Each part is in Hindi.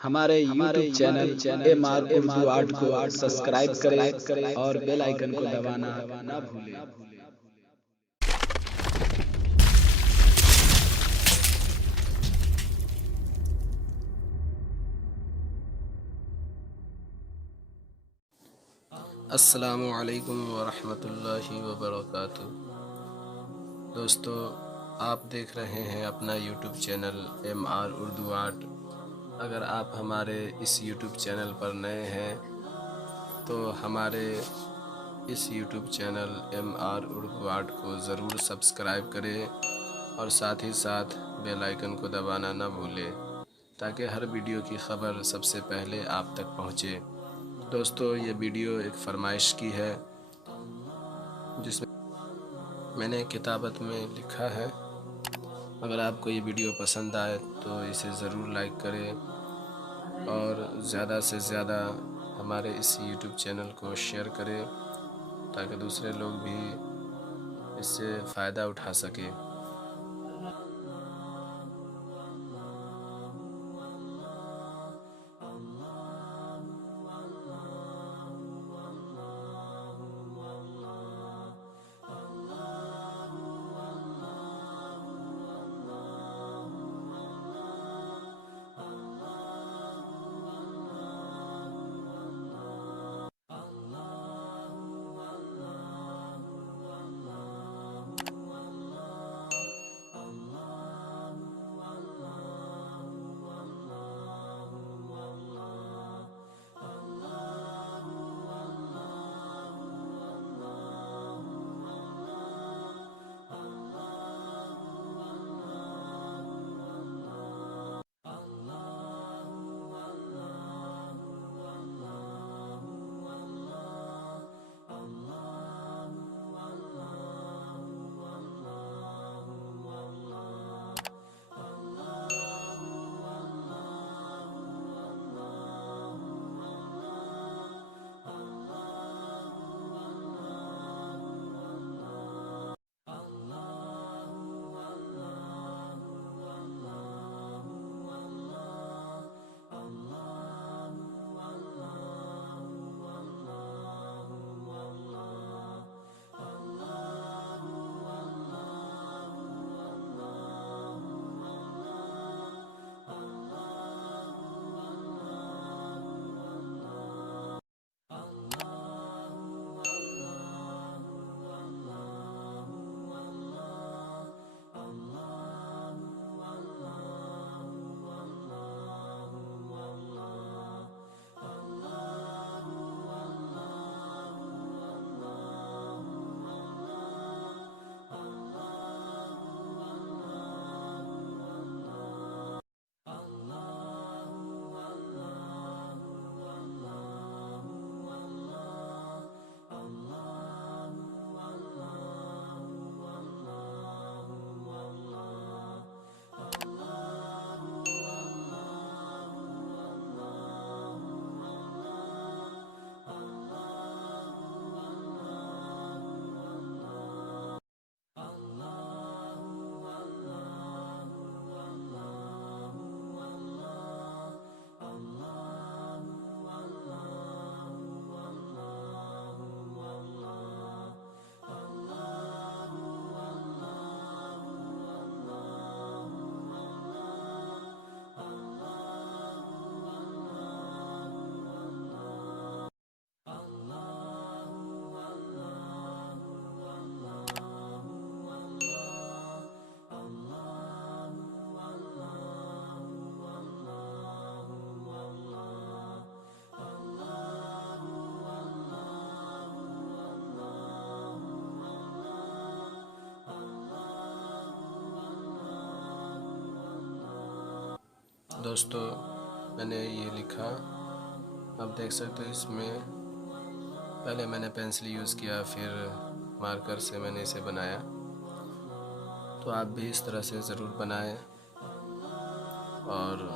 हमारे YouTube channel MR Urdu art को सब्सक्राइब करें और बेल आइकन को दबाना ना भूलें। अस्सलामु अलैकुम वरहमतुल्लाहि वबरकातुहू। दोस्तों, आप देख रहे हैं अपना YouTube channel MR Urdu art. अगर आप हमारे इस YouTube चैनल पर नए हैं तो हमारे इस YouTube channel MR Urdu art को ज़रूर सब्सक्राइब करें और साथ ही साथ बेल आइकन को दबाना ना भूलें ताकि हर वीडियो की ख़बर सबसे पहले आप तक पहुँचे। दोस्तों, ये वीडियो एक फरमाइश की है जिसमें मैंने किताबत में लिखा है। अगर आपको ये वीडियो पसंद आए तो इसे ज़रूर लाइक करें और ज़्यादा से ज़्यादा हमारे इस YouTube चैनल को शेयर करें ताकि दूसरे लोग भी इससे फ़ायदा उठा सकें। दोस्तों, मैंने ये लिखा, आप देख सकते हो। इसमें पहले मैंने पेंसिल यूज़ किया, फिर मार्कर से मैंने इसे बनाया। तो आप भी इस तरह से ज़रूर बनाएं और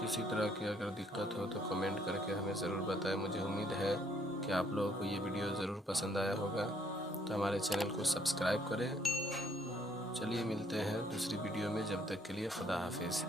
किसी तरह की अगर दिक्कत हो तो कमेंट करके हमें ज़रूर बताएं। मुझे उम्मीद है कि आप लोगों को ये वीडियो ज़रूर पसंद आया होगा। तो हमारे चैनल को सब्सक्राइब करें चलिए मिलते हैं दूसरी वीडियो में, जब तक के लिए खुदा हाफिज़।